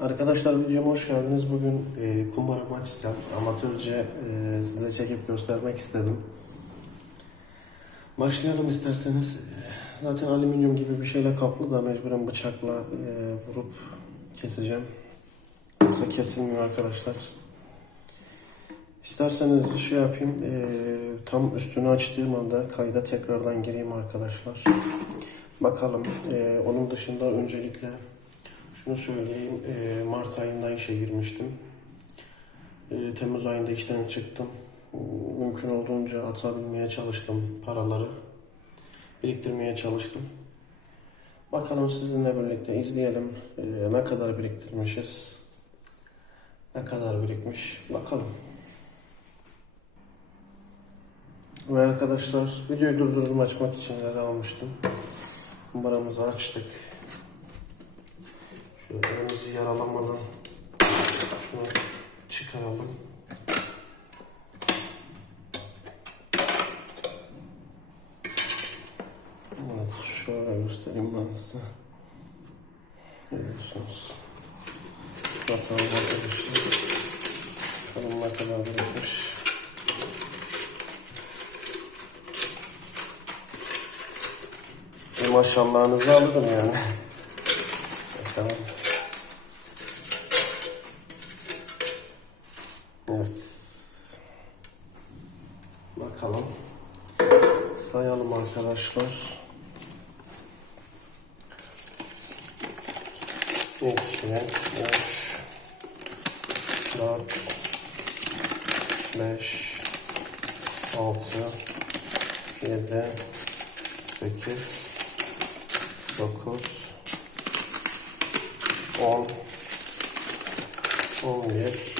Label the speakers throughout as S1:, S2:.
S1: Arkadaşlar videoma hoş geldiniz. Bugün e, kumbaramı açacağım. Amatörce e, size çekip göstermek istedim. Başlayalım isterseniz. Zaten alüminyum gibi bir şeyle kaplı da mecburen bıçakla e, vurup keseceğim. Yoksa kesilmiyor arkadaşlar. İsterseniz şey yapayım. e, tam üstünü açtığım anda kayda tekrardan gireyim arkadaşlar. Bakalım. E, onun dışında öncelikle şunu söyleyeyim, e, Mart ayında işe girmiştim. E, Temmuz ayında işten çıktım. Mümkün olduğunca atabilmeye çalıştım paraları. Biriktirmeye çalıştım. Bakalım sizinle birlikte izleyelim. E, ne kadar biriktirmişiz. Ne kadar birikmiş. Bakalım. Ve arkadaşlar videoyu durdurup açmak için yer almıştım. Kumbaramızı açtık. Şöyle elimizi yaralamadan şunu çıkaralım. Evet, şöyle göstereyim ben size. Görüyorsunuz. Zaten arkadaşlar. Bakalım ne kadar bırakmış. Bir maşallahınızı alırım yani. Bakalım. Evet. Bakalım. Sayalım arkadaşlar. 2, 3, 4, 5, 6, 7, 8, 9, 10, 11,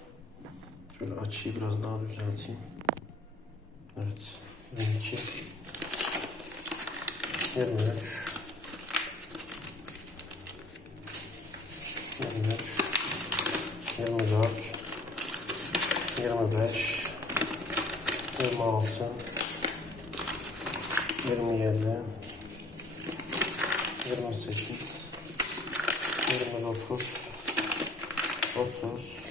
S1: şöyle açıyı biraz daha düzelteyim. Evet, 22, 23, 23, 24, 25, 26, 27, 28, 29, 30,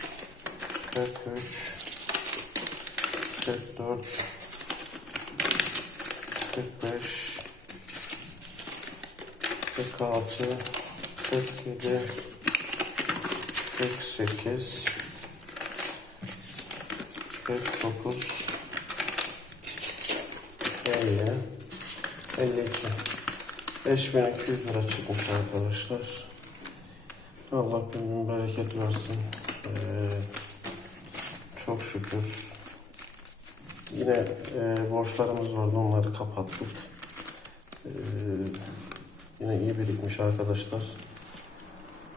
S1: 43, 44, 45, 46, 47, 48, 49, 50, 52. 5200 lira çıkmış arkadaşlar. Allah bin bereket versin. Ee, çok şükür. Yine e, borçlarımız vardı onları kapattık. Ee, yine iyi birikmiş arkadaşlar.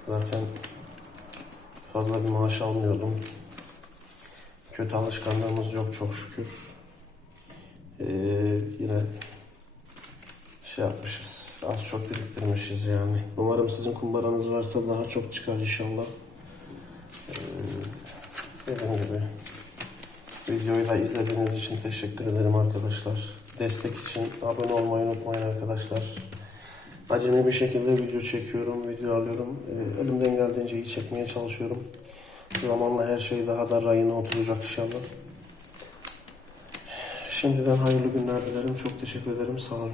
S1: Zaten fazla bir maaş almıyordum. Kötü alışkanlığımız yok çok şükür. Ee, yine şey yapmışız. Az çok biriktirmişiz yani. Umarım sizin kumbaranız varsa daha çok çıkar inşallah. Ee, dediğim gibi videoyu da izlediğiniz için teşekkür ederim arkadaşlar. Destek için abone olmayı unutmayın arkadaşlar. Acemi bir şekilde video çekiyorum, video alıyorum. Ee, elimden geldiğince iyi çekmeye çalışıyorum. Zamanla her şey daha da rayına oturacak inşallah. Şimdiden hayırlı günler dilerim. Çok teşekkür ederim. Sağ olun.